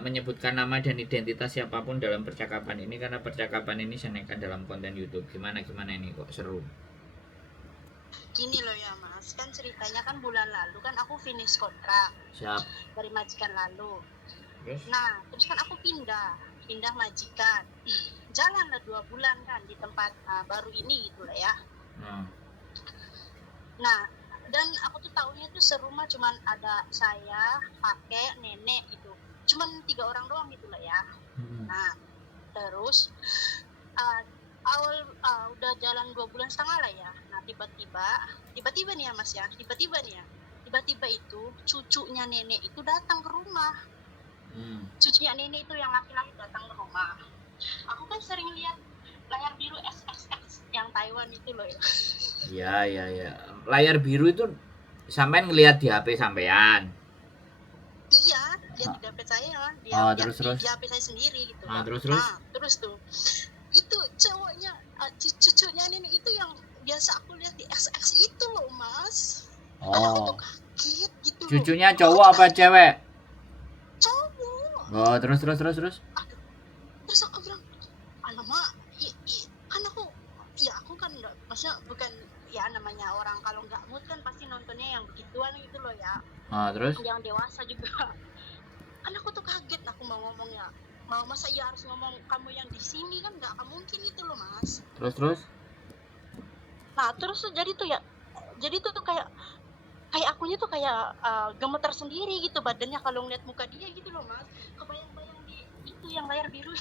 menyebutkan nama dan identitas siapapun dalam percakapan ini, karena percakapan ini saya naikkan dalam konten YouTube. Gimana ini kok seru? Gini loh ya Mas, kan ceritanya kan bulan lalu kan aku finish kontrak. Siap. Dari majikan lalu. Terus? Nah, terus kan aku pindah majikan. Jalanlah 2 bulan kan di tempat baru ini gitu lah ya. Nah, dan aku tuh tahunya tuh serumah cuman ada saya, kakek, nenek gitu. Cuman 3 orang doang gitu lah ya. Nah, terus udah jalan 2 bulan setengah lah ya. Nah, tiba-tiba nih ya Mas ya, tiba-tiba itu cucunya nenek itu datang ke rumah. Cucunya nenek itu yang laki-laki datang ke rumah. Aku kan sering lihat layar biru XXX yang Taiwan itu loh ya. Iya. Layar biru itu sampean ngelihat di HP sampean? Iya, lihat di HP saya, di HP saya sendiri gitu. Terus tuh itu cowoknya, cucunya nenek itu yang biasa aku lihat di XX itu loh Mas. Aku tuh kaget gitu. Cucunya cowok apa cewek? Cowok. Terus. Terus aku bilang, alamak, kan aku kan maksudnya bukan ya, namanya orang kalau nggak mood kan pasti nontonnya yang begituan gitu loh ya. Terus? Yang dewasa juga. Kan aku tuh kaget, aku mau ngomongnya. Masa ya harus ngomong kamu yang di sini, kan nggak mungkin itu loh Mas. Terus? Nah terus jadi tuh kayak akunya tuh kayak gemeter sendiri gitu badannya kalau ngeliat muka dia gitu loh Mas. Kebayang-bayang di itu yang layar biru.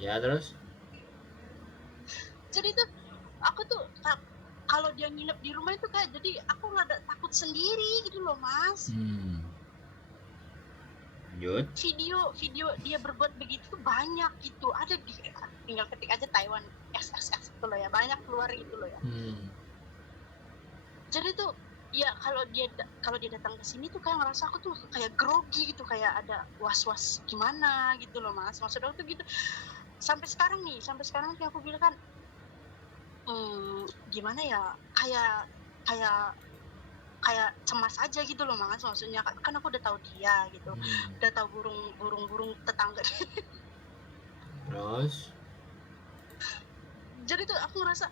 Ya terus? Jadi tuh aku tuh kalau dia nginep di rumah itu kayak jadi aku rada takut sendiri gitu loh Mas. Video dia berbuat begitu tuh banyak gitu, ada di tinggal ketik aja Taiwan XXX gitu loh ya, banyak keluar gitu loh ya. Jadi tuh ya kalau dia datang ke sini tuh kayak ngerasa aku tuh kayak grogi gitu, kayak ada was-was gimana gitu loh Mas. Maksud aku tuh gitu. Sampai sekarang tuh aku bilang kan gimana ya, kayak cemas aja gitu loh Mas. Maksudnya kan aku udah tahu dia gitu, udah tahu burung tetangga. Terus? Jadi tuh aku ngerasa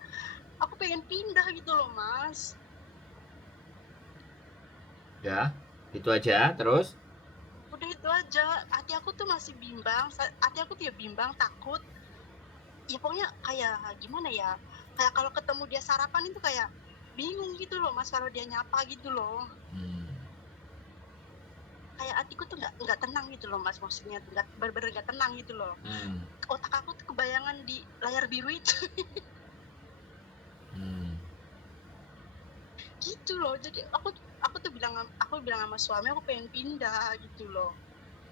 aku pengen pindah gitu loh Mas. Ya, itu aja. Terus? Udah itu aja, hati aku tuh masih bimbang, takut. Ya pokoknya kayak gimana ya, kayak kalau ketemu dia sarapan itu kayak bingung gitu loh Mas, kalau dia nyapa gitu loh. Kayak hatiku tuh nggak tenang gitu loh Mas, maksudnya bener-bener nggak tenang gitu loh. Otak aku tuh kebayangan di layar biru itu. Gitu loh. Jadi aku tuh bilang sama suami aku pengen pindah gitu loh.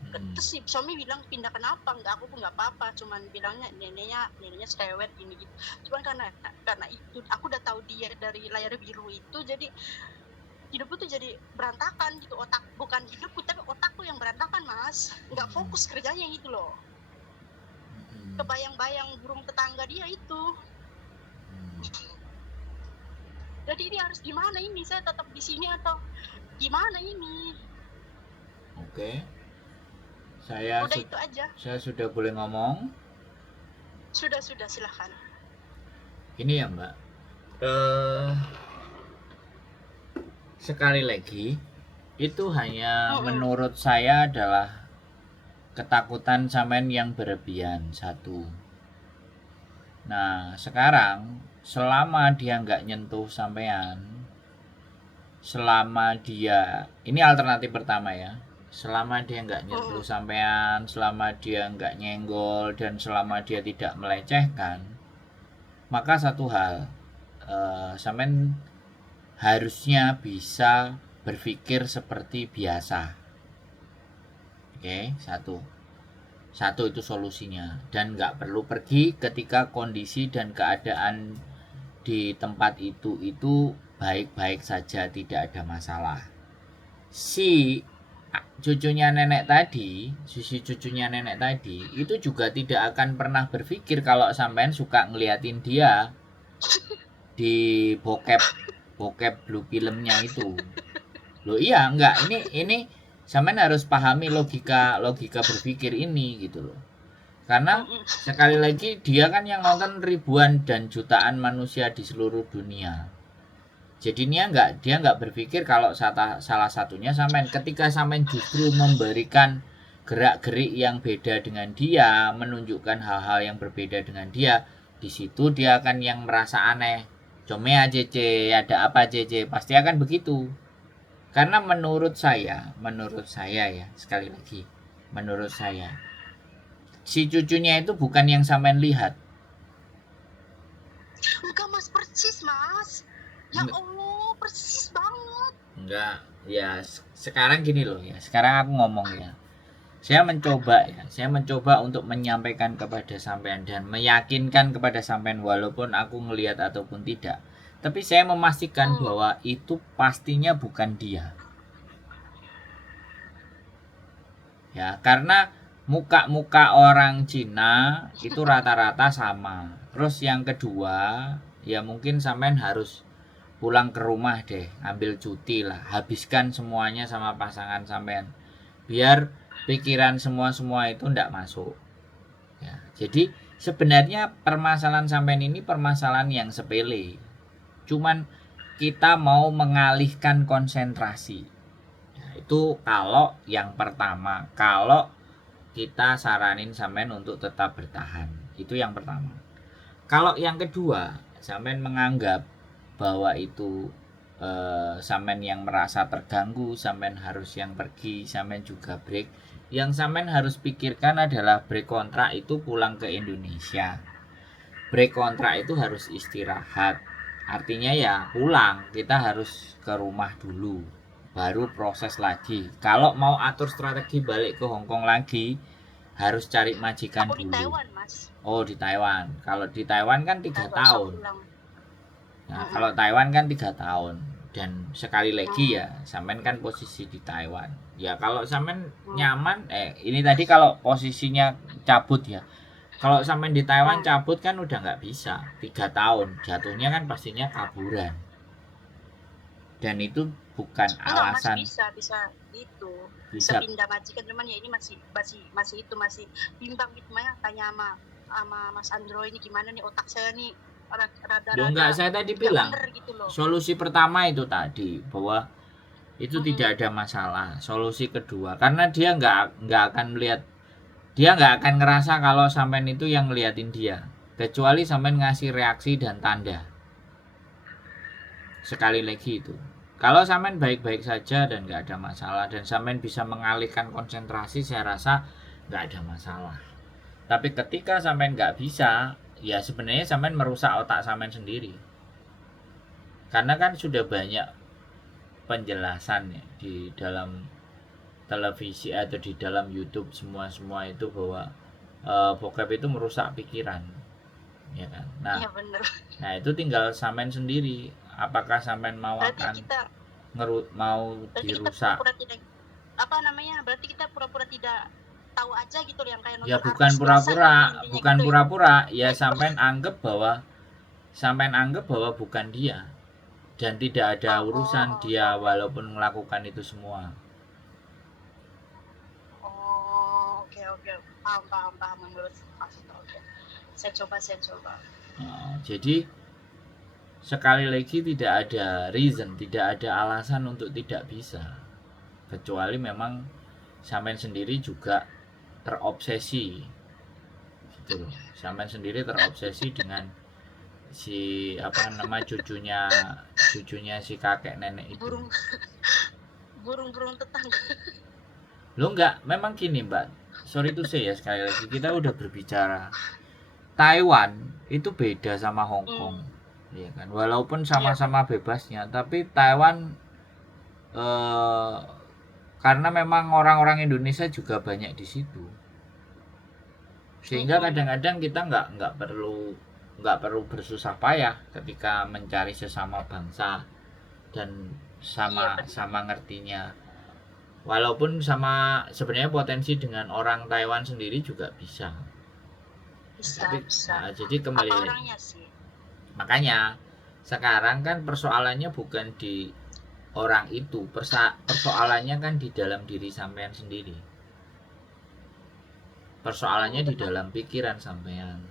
Terus si suami bilang pindah kenapa? Aku nggak apa-apa, cuman bilangnya neneknya cerewet gini gitu. Cuman karena itu aku udah tahu dia dari layar biru itu, jadi hidupku tuh jadi berantakan gitu. Bukan hidupku tapi otakku yang berantakan Mas, nggak fokus kerjanya gitu loh. Kebayang-bayang burung tetangga dia itu. Jadi ini harus gimana ini, saya tetap di sini atau gimana ini? Oke. Udah itu aja. Saya sudah boleh ngomong? Sudah silahkan. Ini ya Mbak, sekali lagi itu hanya menurut saya adalah ketakutan sampean yang berlebihan, satu. Nah sekarang selama dia nggak nyentuh sampean, selama dia, ini alternatif pertama ya, selama dia nggak nyentuh sampean, selama dia nggak nyenggol, dan selama dia tidak melecehkan, maka satu hal, sampean harusnya bisa berpikir seperti biasa. Oke, satu itu solusinya, dan nggak perlu pergi ketika kondisi dan keadaan di tempat itu baik-baik saja, tidak ada masalah. Sisi cucunya nenek tadi itu juga tidak akan pernah berpikir kalau sampean suka ngeliatin dia di bokep blue filmnya itu. Loh iya, enggak, ini Sampean harus pahami logika berpikir ini gitu loh. Karena sekali lagi dia kan yang nonton ribuan dan jutaan manusia di seluruh dunia. Jadi dia nggak berpikir kalau salah satunya sampean. Ketika sampean justru memberikan gerak-gerik yang beda dengan dia, menunjukkan hal-hal yang berbeda dengan dia, di situ dia akan yang merasa aneh. Comea Cece, ada apa Cece? Pasti akan begitu. Karena menurut saya ya, sekali lagi, menurut saya, si cucunya itu bukan yang sampean lihat. Enggak mas, persis mas. Ya Allah, persis banget. Enggak, ya sekarang gini loh ya. Sekarang aku ngomong ya. Saya mencoba untuk menyampaikan kepada sampean dan meyakinkan kepada sampean walaupun aku ngelihat ataupun tidak. Tapi saya memastikan bahwa itu pastinya bukan dia. Ya, karena muka-muka orang Cina itu rata-rata sama. Terus yang kedua, ya mungkin sampean harus pulang ke rumah deh, ambil cuti lah, habiskan semuanya sama pasangan sampean. Biar pikiran semua itu ndak masuk. Ya, jadi sebenarnya permasalahan sampean ini permasalahan yang sepele. Cuman kita mau mengalihkan konsentrasi. Ya, itu kalau yang pertama, kalau kita saranin sampean untuk tetap bertahan. Itu yang pertama. Kalau yang kedua, sampean menganggap bahwa itu sampean yang merasa terganggu, sampean harus yang pergi, sampean juga break. Yang sampean harus pikirkan adalah break kontrak itu pulang ke Indonesia. Break kontrak itu harus istirahat. Artinya ya pulang, kita harus ke rumah dulu, baru proses lagi. Kalau mau atur strategi balik ke Hongkong lagi, harus cari majikan dulu. Di Taiwan, Mas. Oh, di Taiwan. Kalau di Taiwan kan 3 tahun. Nah, kalau Taiwan kan 3 tahun. Dan sekali lagi ya, sampean kan posisi di Taiwan. Ya kalau sampean nyaman, ini tadi kalau posisinya cabut ya. Kalau sampean di Taiwan cabut kan udah nggak bisa. 3 tahun, jatuhnya kan pastinya kaburan. Dan itu bukan alasan. Bisa itu. Bisa pindah majikan, cuman ya ini masih bimbang gitu ya, tanya sama Mas Andro ini gimana nih otak saya nih. Enggak, saya tadi bilang gitu solusi pertama itu tadi bahwa itu tidak ada masalah. Solusi kedua, karena dia nggak akan melihat, dia nggak akan ngerasa kalau sampean itu yang ngeliatin dia, kecuali sampean ngasih reaksi dan tanda. Sekali lagi itu, kalau sampean baik-baik saja dan nggak ada masalah dan sampean bisa mengalihkan konsentrasi, saya rasa nggak ada masalah. Tapi ketika sampean nggak bisa, ya sebenarnya sampean merusak otak sampean sendiri. Karena kan sudah banyak penjelasan ya di dalam televisi atau di dalam YouTube semua itu bahwa bokep itu merusak pikiran, ya kan? Nah, ya bener. Nah itu tinggal sampean sendiri. Apakah sampean mau mau dirusak? Berarti kita pura-pura tidak tahu aja gitu yang kayak nonton. Ya bukan pura-pura, ya sampean anggap bahwa bukan dia dan tidak ada urusan dia walaupun melakukan itu semua. Oke, paham menurut maksud. Oke. Saya coba. Nah, jadi sekali lagi tidak ada reason, tidak ada alasan untuk tidak bisa, kecuali memang sampean sendiri juga terobsesi gitu loh. Sampean sendiri terobsesi dengan si cucunya si kakek nenek itu. Burung tetangga. Lo enggak, memang gini Mbak, sorry to say ya, sekali lagi kita udah berbicara Taiwan itu beda sama Hong Kong, ya kan, walaupun sama-sama bebasnya, tapi Taiwan karena memang orang-orang Indonesia juga banyak di situ, sehingga kadang-kadang kita nggak perlu bersusah payah ketika mencari sesama bangsa dan sama ngertinya, walaupun sama sebenarnya potensi dengan orang Taiwan sendiri juga bisa. Nah, jadi kembali lagi, makanya sekarang kan persoalannya bukan di orang itu. Persoalannya kan di dalam diri sampean sendiri. Persoalannya di dalam pikiran sampean,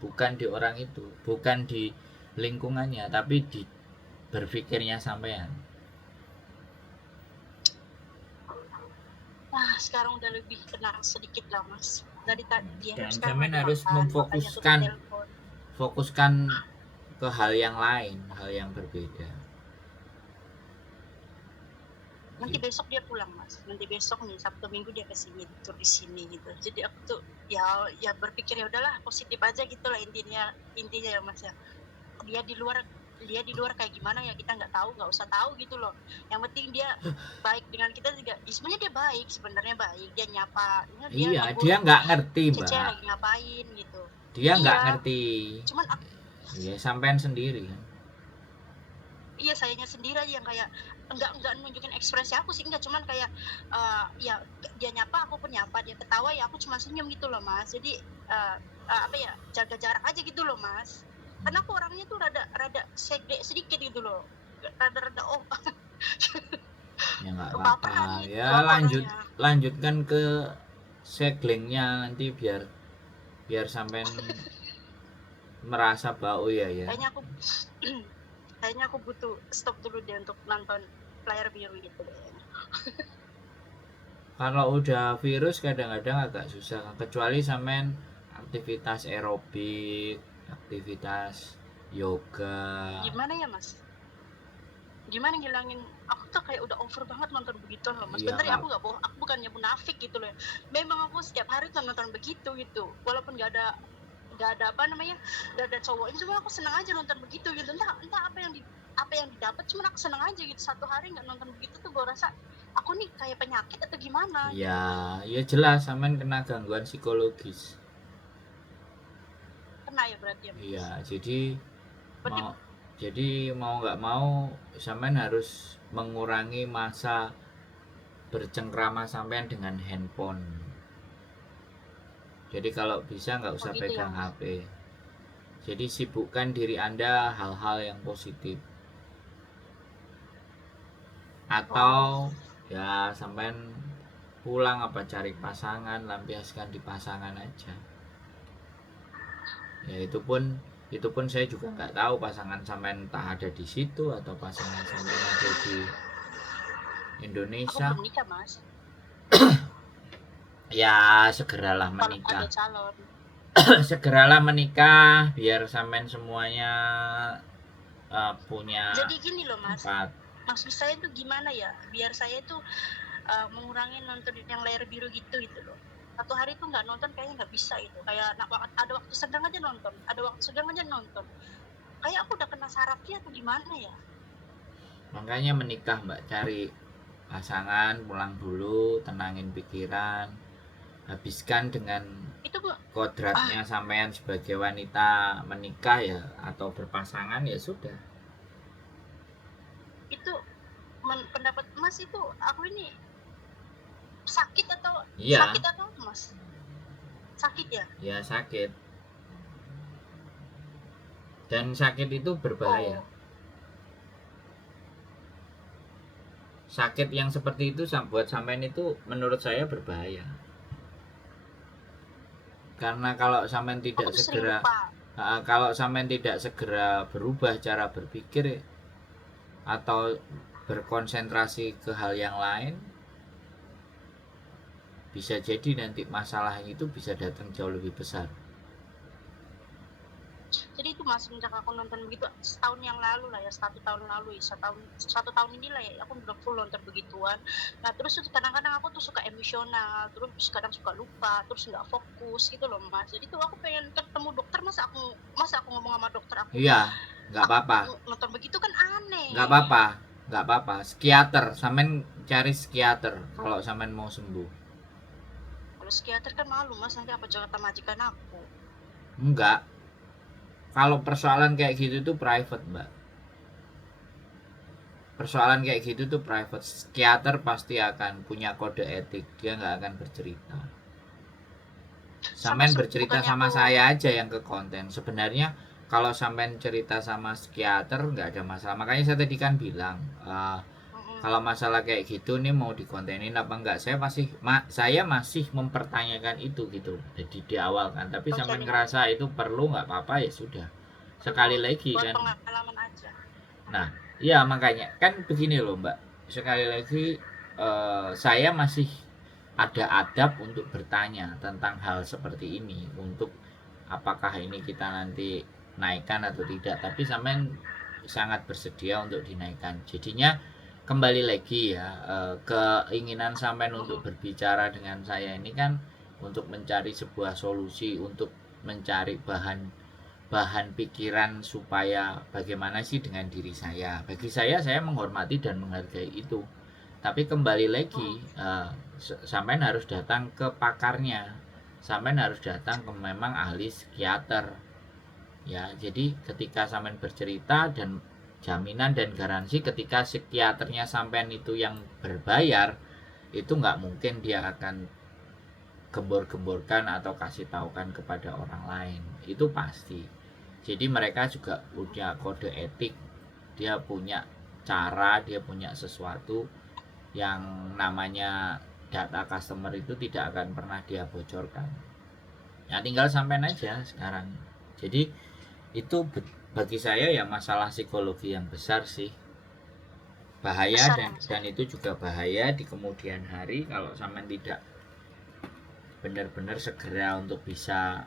bukan di orang itu, bukan di lingkungannya, tapi di berpikirnya sampean. Nah, sekarang udah lebih tenang sedikit lah mas. Dari tadi Dan sekarang sampean lagi harus makan, makanya aku memfokuskan telepon. fokuskan ke hal yang lain, hal yang berbeda. Nanti besok dia pulang mas. Nanti besok nih Sabtu Minggu dia kesini, tur di sini gitu. Jadi aku tuh ya berpikir ya udahlah positif aja gitu lah intinya ya mas ya. Dia di luar kayak gimana ya kita nggak usah tahu gitu loh. Yang penting dia baik dengan kita juga. Sebenarnya dia baik, sebenarnya baik. Dia nyapa. Iya, dia nggak ngerti, Cece Mbak. lagi ngapain gitu. Dia nggak Iya. ngerti. Cuman aku, Iya, sampean sendiri. iya sayanya sendiri aja yang kayak enggak nunjukin ekspresi aku sih, enggak, cuman kayak ya dia nyapa aku pun nyapa, dia ketawa ya aku cuma senyum gitu loh mas. Jadi apa ya, jaga jarak aja gitu loh mas. Karena aku orangnya tuh rada sedikit gitu loh, rada Ya nggak kebaperan apa-apa. gitu Ya orangnya. lanjutkan ke seglingnya nanti biar sampean merasa bau ya. Kayaknya aku butuh stop dulu deh untuk nonton layar biru gitu deh. Kalau udah virus kadang-kadang agak susah, kecuali sampean aktivitas aerobik, aktivitas yoga. Gimana ya mas? Gimana ngilangin, aku tuh kayak udah over banget nonton begitu loh mas. Iya, Bener ya, aku nggak bohong, aku bukannya munafik gitu loh. Memang aku setiap hari tuh nonton begitu gitu, walaupun nggak ada apa namanya, nggak ada cowoknya, cuma aku senang aja nonton begitu gitu. Entah apa yang didapat, cuma aku senang aja gitu. Satu hari nggak nonton begitu tuh gue rasa aku nih kayak penyakit atau gimana. Ya jelas sampean kena gangguan psikologis. Kena ya berarti ya mas? Iya, Berarti mau nggak mau sampean harus mengurangi masa bercengkrama sampean dengan handphone. Jadi kalau bisa nggak usah gitu pegang ya? HP. Jadi sibukkan diri Anda hal-hal yang positif. Atau ya sampean pulang apa cari pasangan, lampiaskan di pasangan aja. Ya itu pun saya juga nggak tahu pasangan sampean entah ada di situ atau pasangan sampean ada di Indonesia. Aku belum nikah mas. Ya segeralah Kalau menikah. ada calon. Segeralah menikah biar sampean semuanya punya. Jadi gini loh mas, empat. Maksud saya tuh gimana ya, biar saya tuh mengurangi nonton yang layar biru gitu loh. Satu hari tuh nggak nonton kayaknya nggak bisa gitu. Kayak ada waktu senggang aja nonton, kayak aku udah kena sarafnya atau gimana ya. Makanya menikah mbak, cari pasangan, pulang dulu, tenangin pikiran, habiskan dengan Itu kodratnya sampean sebagai wanita menikah ya atau berpasangan ya sudah. Itu pendapat mas itu aku ini sakit atau Iya. Sakit atau mas? Sakit ya? Ya sakit. Dan sakit itu berbahaya. Sakit yang seperti itu buat sampean itu menurut saya berbahaya. Karena kalau sampean tidak segera berubah cara berpikir atau berkonsentrasi ke hal yang lain, bisa jadi nanti masalah itu bisa datang jauh lebih besar. Jadi itu mas, sejak aku nonton begitu setahun yang lalu lah ya, satu tahun inilah ya, aku udah full nonton begituan. Nah terus kadang-kadang aku tuh suka emosional, terus kadang suka lupa, terus nggak fokus gitu loh mas. Jadi tuh aku pengen ketemu dokter, masa aku ngomong sama dokter aku. Iya, nggak apa-apa. Nonton begitu kan aneh. Nggak apa-apa. Psikiater, sampean cari psikiater kalau sampean mau sembuh. Kalau psikiater kan malu mas, nanti apa Jakarta majikan aku. Enggak. Kalau persoalan kayak gitu tuh private mbak. Persoalan kayak gitu tuh private. Psikiater pasti akan punya kode etik. Dia nggak akan bercerita. Sampean bercerita sama saya aja yang ke konten. Sebenarnya kalau sampean cerita sama psikiater nggak ada masalah. Makanya saya tadi kan bilang Kalau masalah kayak gitu nih mau dikontenin apa enggak, saya masih mempertanyakan itu gitu. Jadi di awal kan, tapi Oh, sampai jadi ngerasa itu perlu nggak apa-apa ya sudah. Sekali lagi buat kan. pengalaman aja. Nah, iya makanya kan begini loh Mbak. Sekali lagi saya masih ada adab untuk bertanya tentang hal seperti ini, untuk apakah ini kita nanti naikkan atau tidak, tapi sampean sangat bersedia untuk dinaikkan. Jadinya kembali lagi ya, keinginan sampean untuk berbicara dengan saya ini kan untuk mencari sebuah solusi, untuk mencari bahan bahan pikiran supaya bagaimana sih dengan diri saya. Bagi saya menghormati dan menghargai itu. Tapi kembali lagi, sampean harus datang ke pakarnya. Sampean harus datang ke memang ahli psikiater. Ya, jadi ketika sampean bercerita dan jaminan dan garansi ketika psikiaternya sampean itu yang berbayar, itu nggak mungkin dia akan gembor-gemborkan atau kasih taukan kepada orang lain. Itu pasti. Jadi mereka juga punya kode etik, dia punya cara, dia punya sesuatu yang namanya data customer itu tidak akan pernah dia bocorkan. Ya tinggal sampein aja sekarang. Jadi itu bagi saya ya masalah psikologi yang besar sih. Bahaya dan itu juga bahaya di kemudian hari kalau sampean tidak benar-benar segera untuk bisa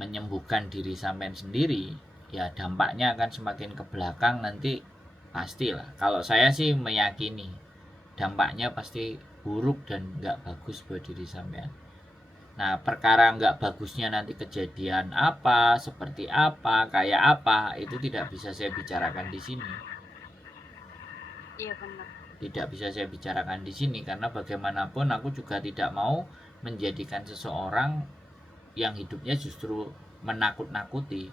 menyembuhkan diri sampean sendiri, ya dampaknya akan semakin ke belakang nanti pastilah. Kalau saya sih meyakini dampaknya pasti buruk dan nggak bagus buat diri sampean. Nah, perkara nggak bagusnya nanti kejadian apa, seperti apa, kayak apa, itu tidak bisa saya bicarakan di sini. Iya benar. Tidak bisa saya bicarakan di sini karena bagaimanapun aku juga tidak mau menjadikan seseorang yang hidupnya justru menakut-nakuti,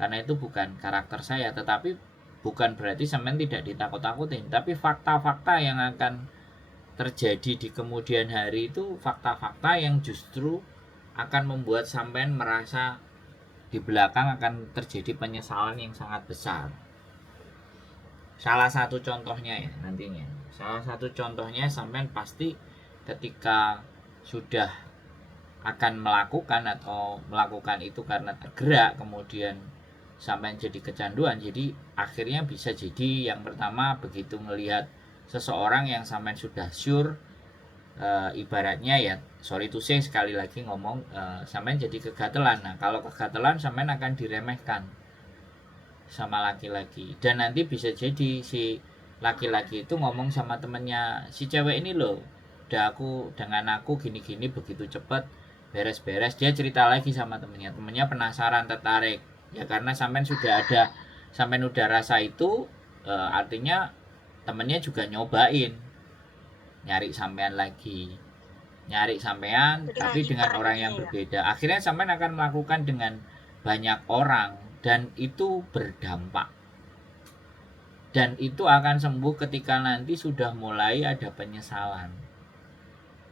karena itu bukan karakter saya. Tetapi bukan berarti sampean tidak ditakut-takutin, tapi fakta-fakta yang akan terjadi di kemudian hari itu fakta-fakta yang justru akan membuat sampean merasa di belakang akan terjadi penyesalan yang sangat besar. Salah satu contohnya ya nantinya, salah satu contohnya sampean pasti ketika sudah akan melakukan atau melakukan itu karena tergerak kemudian sampai jadi kecanduan, jadi akhirnya bisa jadi yang pertama begitu melihat seseorang yang sampai sudah sure, ibaratnya ya sorry to say sekali lagi ngomong, sampai jadi kegatelan. Nah kalau kegatelan sampai akan diremehkan sama laki-laki, dan nanti bisa jadi si laki-laki itu ngomong sama temennya, si cewek ini loh udah aku dengan aku gini-gini begitu cepet beres-beres. Dia cerita lagi sama temennya penasaran, tertarik ya, karena sampean sudah ada, sampean udah rasa itu, artinya temennya juga nyobain nyari sampean lagi, nyari sampean tapi dengan orang yang berbeda. Akhirnya sampean akan melakukan dengan banyak orang dan itu berdampak, dan itu akan sembuh ketika nanti sudah mulai ada penyesalan,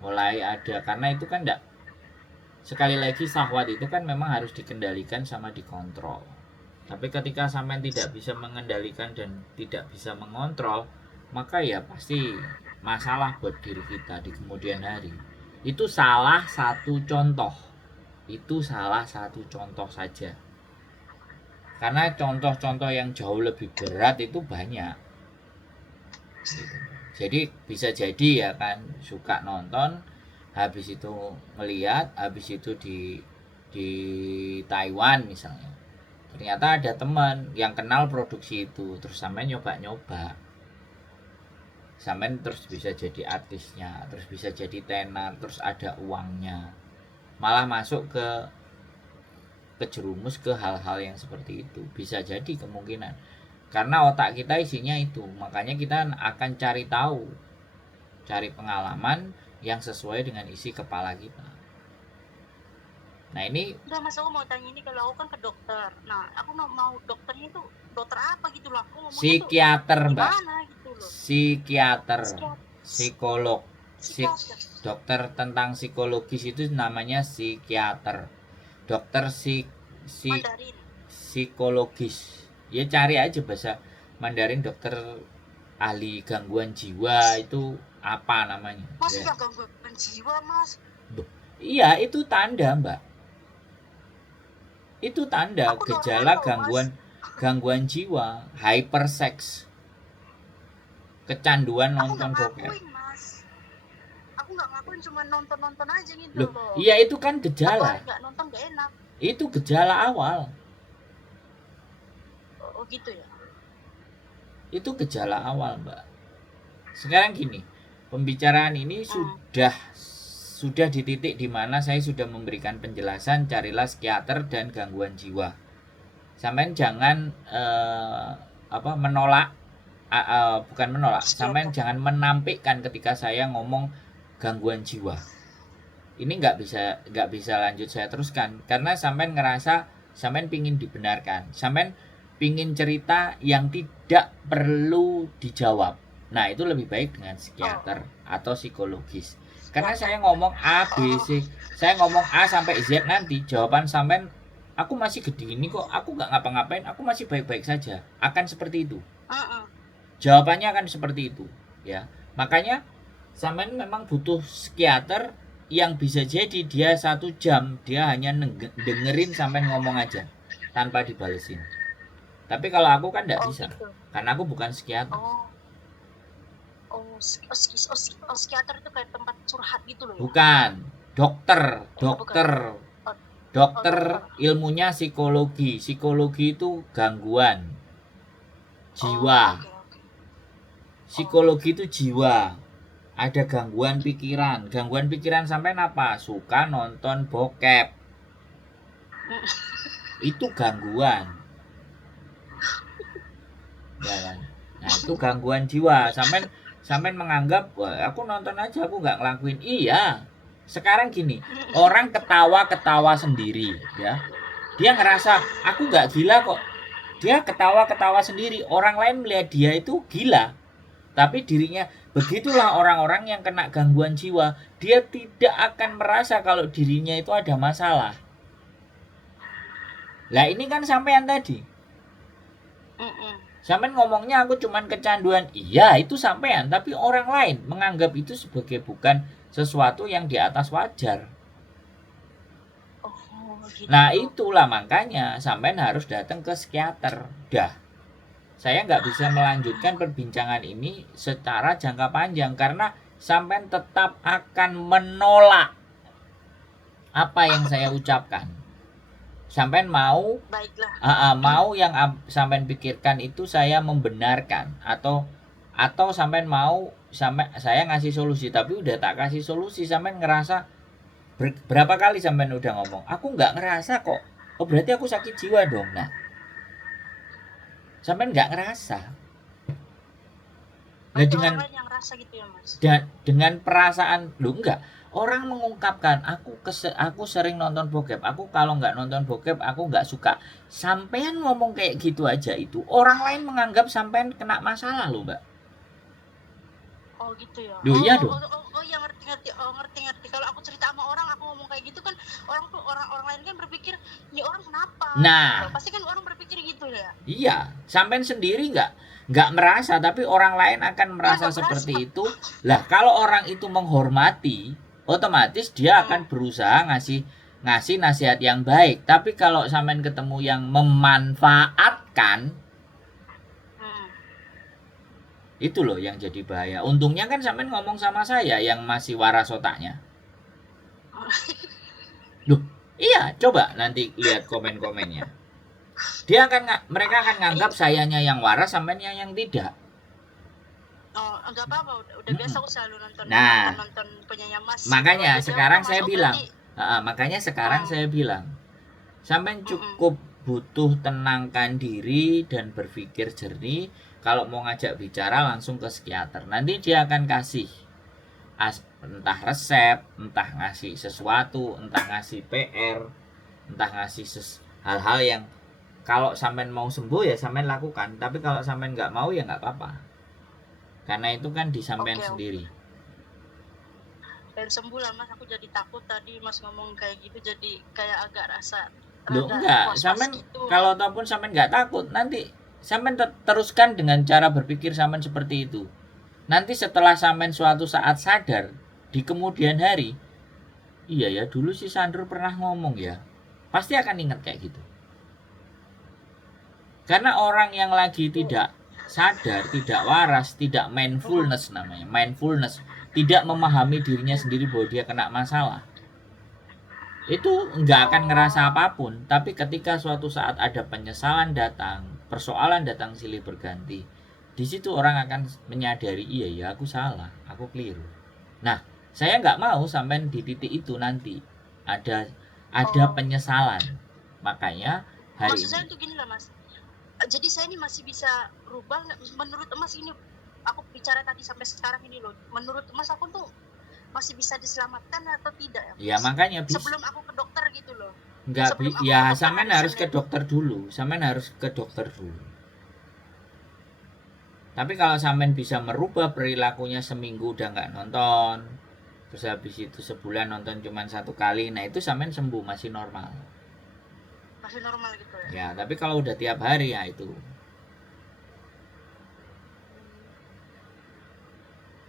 mulai ada, karena itu kan enggak, sekali lagi syahwat itu kan memang harus dikendalikan sama dikontrol. Tapi ketika sampean tidak bisa mengendalikan dan tidak bisa mengontrol, maka ya pasti masalah buat diri kita di kemudian hari. Itu salah satu contoh. Itu salah satu contoh saja. Karena contoh-contoh yang jauh lebih berat itu banyak. Jadi bisa jadi ya kan suka nonton, habis itu melihat, habis itu di Taiwan misalnya ternyata ada teman yang kenal produksi itu, terus sampai nyoba-nyoba, sampai terus bisa jadi artisnya, terus bisa jadi tenar, terus ada uangnya, malah masuk ke kejerumus ke hal-hal yang seperti itu. Bisa jadi kemungkinan karena otak kita isinya itu, makanya kita akan cari tahu, cari pengalaman yang sesuai dengan isi kepala kita. Nah ini udah, mas aku mau tanya ini, kalau aku kan ke dokter, nah aku mau dokternya itu dokter apa gitu loh, aku ngomongnya psikiater tuh mbak, gimana gitu loh. psikiater, psikolog, Psikiater. dokter tentang psikologis itu namanya psikiater, dokter Mandarin. psikologis. Ya cari aja bahasa Mandarin dokter ahli gangguan jiwa itu apa namanya Mas ya. yang gangguan jiwa mas. Iya, itu tanda mbak, itu tanda Aku normal gejala kok mas. gangguan jiwa, hypersex, kecanduan Aku nggak nonton bokep. ngakuin mas. Aku nggak ngakuin, cuma nonton aja gitu Loh, loh. iya itu kan Satu gejala, hari nggak nonton nggak enak. itu gejala awal, Oh gitu ya. itu gejala awal mbak. Sekarang gini, pembicaraan ini sudah di titik di mana saya sudah memberikan penjelasan, carilah psikiater dan gangguan jiwa. Sampean jangan menolak, bukan menolak, sampean jangan menampikkan ketika saya ngomong gangguan jiwa. Ini nggak bisa lanjut saya teruskan karena sampean ngerasa sampean pingin dibenarkan, sampean pingin cerita yang tidak perlu dijawab. Nah itu lebih baik dengan psikiater atau psikologis. Karena saya ngomong A, B, C, saya ngomong A sampai Z, nanti jawaban sampean, aku masih gede ini kok, aku nggak ngapa-ngapain, aku masih baik-baik saja, akan seperti itu. Jawabannya akan seperti itu, ya. Makanya sampean memang butuh psikiater yang bisa jadi dia 1 jam dia hanya dengerin sampean ngomong aja tanpa dibalesin. Tapi kalau aku kan nggak bisa, gitu. karena aku bukan psikiater. Psikiater itu kayak tempat curhat gitu loh ya? Bukan, dokter ilmunya psikologi. Psikologi itu gangguan jiwa. Psikologi itu jiwa. Ada gangguan pikiran. Gangguan pikiran sampai apa? Suka nonton bokep. Itu gangguan. Ya kan? Nah, itu gangguan jiwa. Sampean menganggap, wah, aku nonton aja, aku nggak ngelakuin. Iya. Sekarang gini, orang ketawa-ketawa sendiri, ya. Dia ngerasa aku nggak gila kok. Dia ketawa-ketawa sendiri. Orang lain melihat dia itu gila. Tapi dirinya, begitulah orang-orang yang kena gangguan jiwa. Dia tidak akan merasa kalau dirinya itu ada masalah. Lah ini kan sampean tadi. Sampean ngomongnya aku cuman kecanduan. Iya, itu sampean. Tapi orang lain menganggap itu sebagai bukan sesuatu yang di atas wajar. Gitu. Nah itulah makanya sampean harus datang ke psikiater. Saya nggak bisa melanjutkan perbincangan ini secara jangka panjang karena sampean tetap akan menolak apa yang saya ucapkan. Sampean mau, mau yang sampean pikirkan itu saya membenarkan atau sampean mau saya ngasih solusi, tapi udah tak kasih solusi sampean ngerasa berapa kali sampean udah ngomong, aku nggak ngerasa kok. Oh berarti aku sakit jiwa dong. Nah, sampean nggak ngerasa. Nah, dengan orang yang ngerasa gitu ya, Mas. Dengan perasaan lu enggak. Orang mengungkapkan aku sering nonton bokep. Aku kalau nggak nonton bokep aku nggak suka. Sampean ngomong kayak gitu aja itu orang lain menganggap sampean kena masalah loh, Mbak. Oh gitu ya. Loh, iya dong. Ya ngerti. Kalau aku cerita sama orang, aku ngomong kayak gitu kan, orang lain kan berpikir, "Ini orang kenapa?" Nah, pasti kan orang berpikir gitu ya. Iya, sampean sendiri nggak merasa, tapi orang lain akan merasa seperti itu. Lah, kalau orang itu menghormati, otomatis dia akan berusaha ngasih nasihat yang baik. Tapi kalau sampean ketemu yang memanfaatkan, itu loh yang jadi bahaya. Untungnya kan sampean ngomong sama saya yang masih waras otaknya. Loh, iya, coba nanti lihat komen-komennya. Mereka akan nganggap sayanya yang waras, sampeannya yang tidak. Oh, enggak apa-apa, udah biasa aku selalu nonton punyanya Mas. Makanya sekarang saya bilang, saya bilang, sampean cukup butuh tenangkan diri dan berpikir jernih. Kalau mau ngajak bicara langsung ke psikiater. Nanti dia akan kasih entah resep, entah ngasih sesuatu, entah ngasih PR, entah ngasih hal-hal yang kalau sampean mau sembuh ya sampean lakukan. Tapi kalau sampean nggak mau ya nggak apa-apa. Karena itu kan di sampean sendiri. Dan sembuh lah Mas, aku jadi takut tadi Mas ngomong kayak gitu, jadi kayak agak rasa. Loh enggak, sampean gitu. Kalau ataupun sampean nggak takut, nanti sampean teruskan dengan cara berpikir sampean seperti itu. Nanti setelah sampean suatu saat sadar di kemudian hari, iya ya dulu si Sandro pernah ngomong ya, pasti akan ingat kayak gitu. Karena orang yang lagi tidak sadar, tidak waras, tidak mindfulness namanya, mindfulness, tidak memahami dirinya sendiri bahwa dia kena masalah, itu nggak akan ngerasa apapun. Tapi ketika suatu saat ada penyesalan datang, persoalan datang silih berganti, di situ orang akan menyadari, iya ya aku salah, aku keliru. Nah, saya nggak mau sampai di titik itu nanti ada penyesalan. Makanya hari Maksud saya ini tuh gini lah Mas, jadi saya ini masih bisa berubah nggak? Menurut Mas ini, aku bicara tadi sampai sekarang ini loh, menurut Mas aku tuh masih bisa diselamatkan atau tidak ya, makanya sebelum aku ke dokter gitu loh. nggak Sebelum aku ke ya dokter sampean hari harus ke Senin. dokter dulu, sampean harus ke dokter dulu. Tapi kalau sampean bisa merubah perilakunya, seminggu udah nggak nonton, terus habis itu sebulan nonton cuma 1 kali, nah itu sampean sembuh, masih normal. Masih normal gitu ya. Ya, tapi kalau udah tiap hari ya itu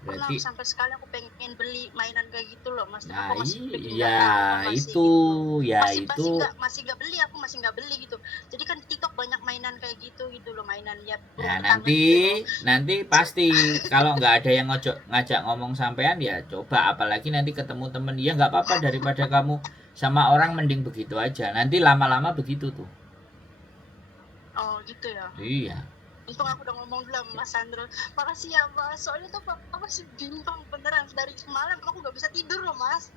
Pernah berarti. sampai sekali aku pengen beli mainan kayak gitu loh Mas. Nah, Aku masih bikin iya data, aku masih itu gitu. ya Masih itu nggak beli, aku masih nggak beli gitu. Jadi kan di TikTok banyak mainan kayak gitu loh, mainan ya Nah, burung tetangga gitu loh. nanti pasti kalau nggak ada yang ngajak ngomong sampean, ya coba, apalagi nanti ketemu temen, ya nggak apa-apa, daripada kamu sama orang mending begitu aja, nanti lama-lama begitu tuh. Oh gitu ya. Iya. Untung aku udah ngomong dulu sama Mas Sandro. Makasih ya Mas, soalnya tuh aku masih bimbang beneran. Dari semalam aku nggak bisa tidur loh Mas.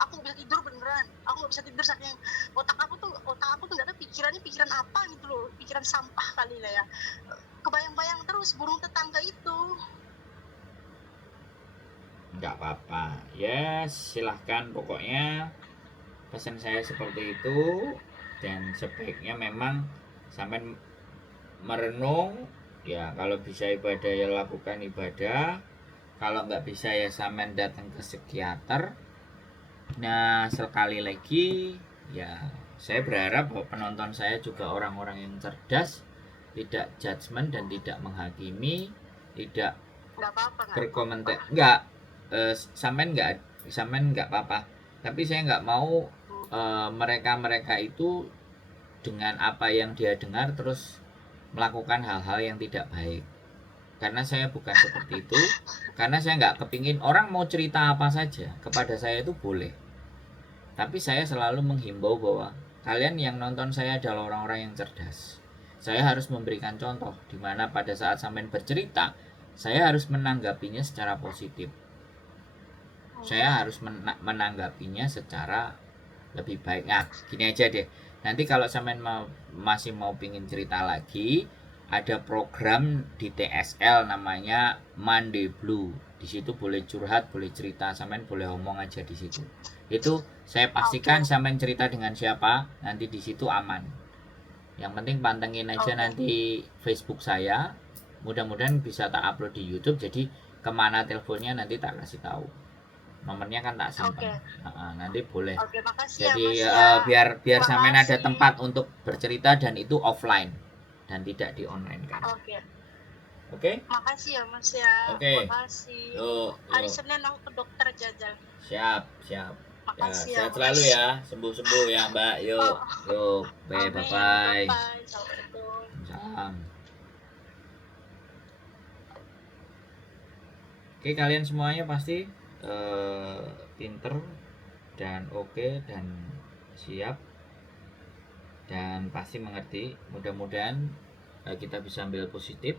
Aku nggak bisa tidur beneran. Aku nggak bisa tidur saking otak aku tuh nggak tahu pikiran apa gitu loh. Pikiran sampah kali lah ya. Kebayang-bayang terus burung tetangga itu. Nggak apa-apa, ya silahkan, pokoknya pesan saya seperti itu. Dan sebaiknya memang sampai merenung, ya kalau bisa ibadah ya lakukan ibadah, kalau nggak bisa ya sampean datang ke psikiater. Nah, sekali lagi ya saya berharap bahwa penonton saya juga orang-orang yang cerdas, tidak judgement dan tidak menghakimi, tidak Nggak apa-apa nggak? berkomentar. Nggak, sampean nggak apa-apa. Tapi saya nggak mau mereka-mereka itu dengan apa yang dia dengar terus melakukan hal-hal yang tidak baik. Karena saya bukan seperti itu. Karena saya nggak kepingin orang mau cerita apa saja kepada saya itu boleh. Tapi saya selalu menghimbau bahwa kalian yang nonton saya adalah orang-orang yang cerdas. Saya harus memberikan contoh di mana pada saat sampean bercerita, saya harus menanggapinya secara positif. Saya harus menanggapinya secara lebih baik. Nah, gini aja deh. Nanti kalau sampean masih mau pingin cerita lagi, ada program di TSL namanya Monday Blue. Di situ boleh curhat, boleh cerita, sampean boleh ngomong aja di situ. Itu saya pastikan sampean cerita dengan siapa, nanti di situ aman. Yang penting pantengin aja nanti Facebook saya. Mudah-mudahan bisa tak upload di YouTube, jadi kemana teleponnya nanti tak kasih tahu. Nomornya kan tak simpan. Nanti boleh. Makasih Jadi ya, Mas, ya. biar sampean ada tempat untuk bercerita dan itu offline dan tidak di online kan. Oke? Makasih ya Mas ya. Oke. Makasih. Yuk. Hari Senin aku ke dokter jajal. Siap. Makasih ya, sehat selalu ya. Sembuh ya Mbak. Yuk. Bye. Bye. Assalamualaikum. Salam. Oke, kalian semuanya pasti pinter dan oke dan siap dan pasti mengerti. Mudah-mudahan kita bisa ambil positif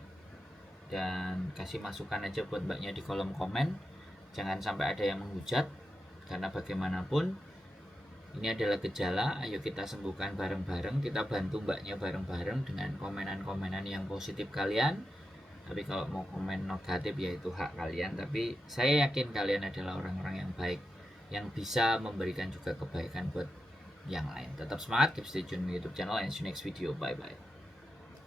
dan kasih masukan aja buat mbaknya di kolom komen. Jangan sampai ada yang menghujat, karena bagaimanapun ini adalah gejala. Ayo kita sembuhkan bareng-bareng, kita bantu mbaknya bareng-bareng dengan komenan-komenan yang positif kalian. Tapi kalau mau komen negatif ya itu hak kalian. Tapi saya yakin kalian adalah orang-orang yang baik, yang bisa memberikan juga kebaikan buat yang lain. Tetap semangat, keep stay tune di YouTube channel, and see you next video. Bye bye.